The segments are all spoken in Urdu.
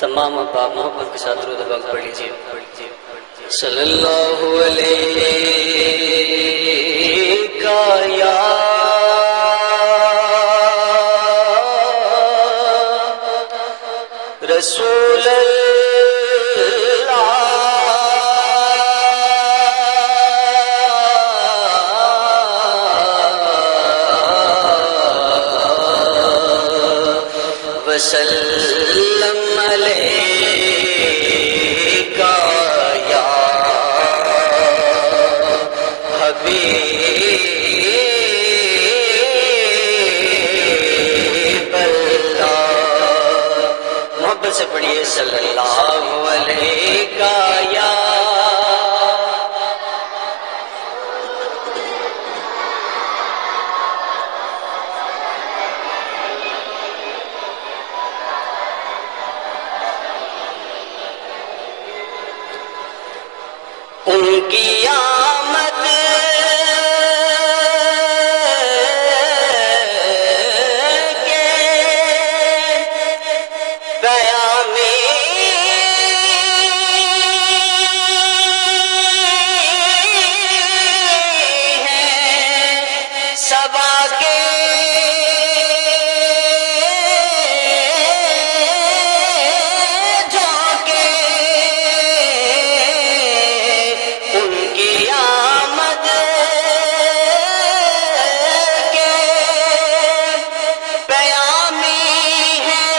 تمام احباب محبت کے ساتھ درود پاک پڑھ لیجیے. صلی اللہ علیہ یا رسول وسلم علیک یا حبیب اللہ. محبت سے پڑھیے صلی اللہ علیک یا ان کی آمد کے پیامی ہیں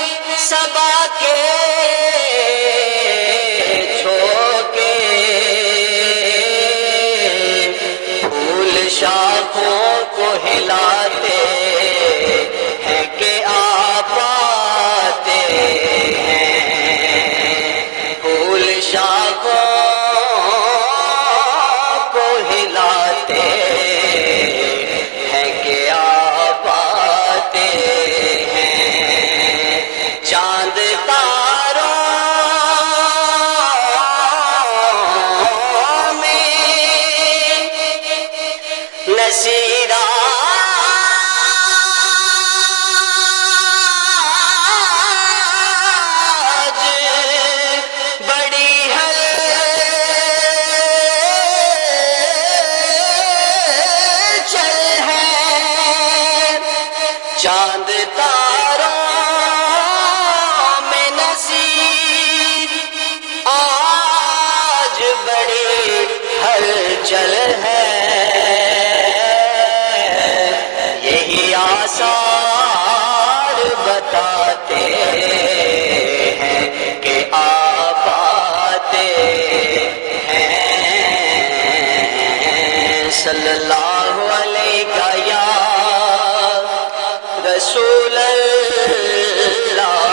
صبا کے شاخوں کو ہلاتے ہیں کہ آپ آتے ہیں. پھول شاخوں کو ہلاتے ہیں کہ آپ آتے ہیں. چاند تاروں میں نصیرہ بڑی ہلچل ہے. چاند تاروں میں نصیر آج بڑی ہلچل ہے. آثار بتاتے ہیں کہ آپ آتے ہیں. صلی اللہ علیہ یا رسول اللہ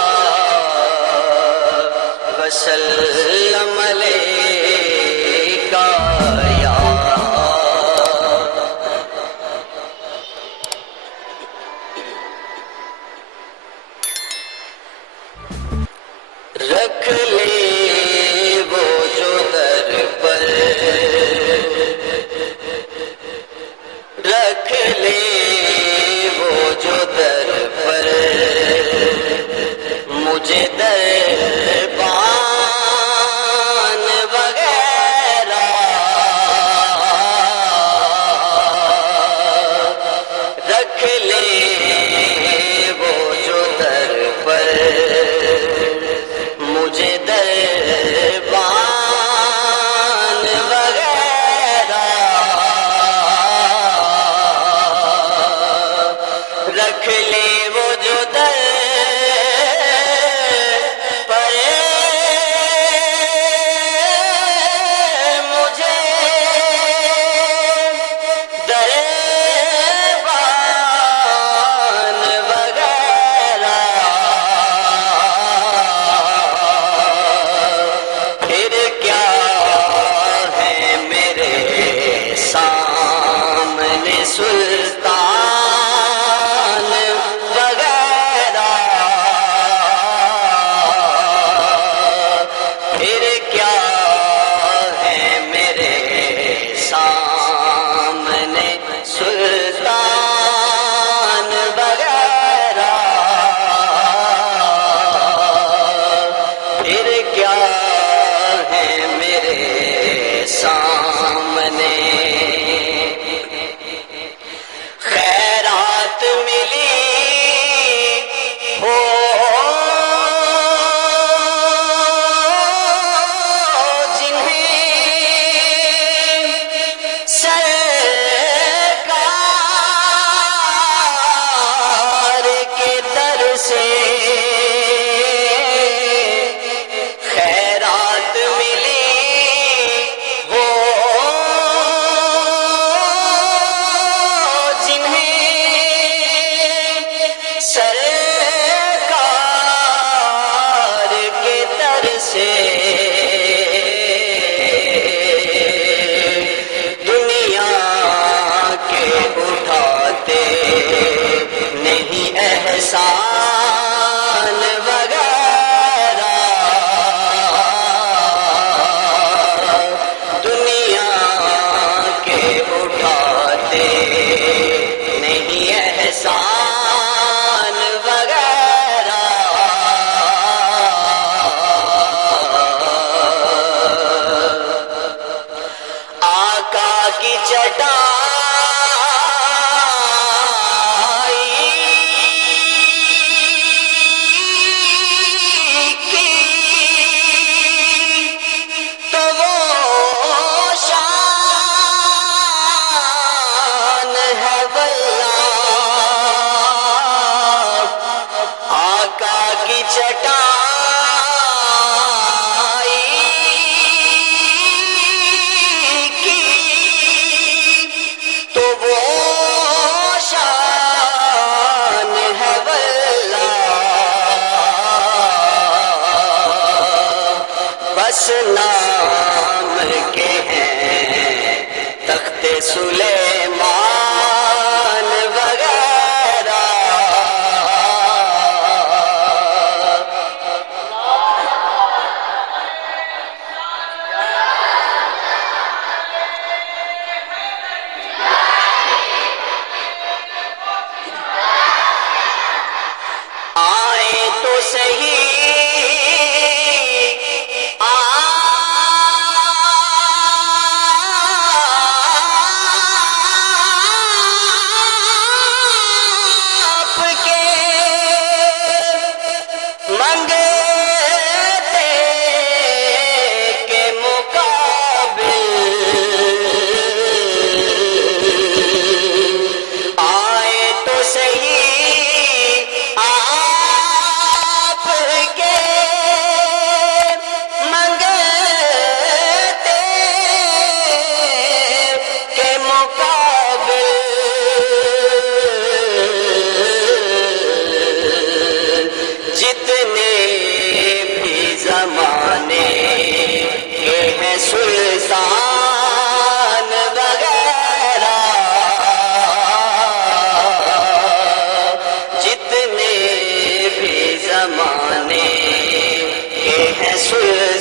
وسلم علیک یا رکھ لے وہ جو در پر رکھ لے وہ جو در پر مجھے دربان سے دنیا کے اٹھاتے نہیں احسان وغیرہ، دنیا کے اٹھاتے نہیں احسان وغیرہ، آقا کی چٹائی کی تو وہ شان ہے واللہ، آقا کی چٹائی کی تو وہ شان ہے واللہ، بس نام کے ہیں تخت سلیمان وغیرہ، آئے تو صحیح آپ کے منگتے کے مقابل، آئے تو صحیح آپ کے منگتے کے مقابل، جتنے بھی زمانے کے ہیں سلطان وغیرہ، جتنے بھی زمانے کے ہیں سلطان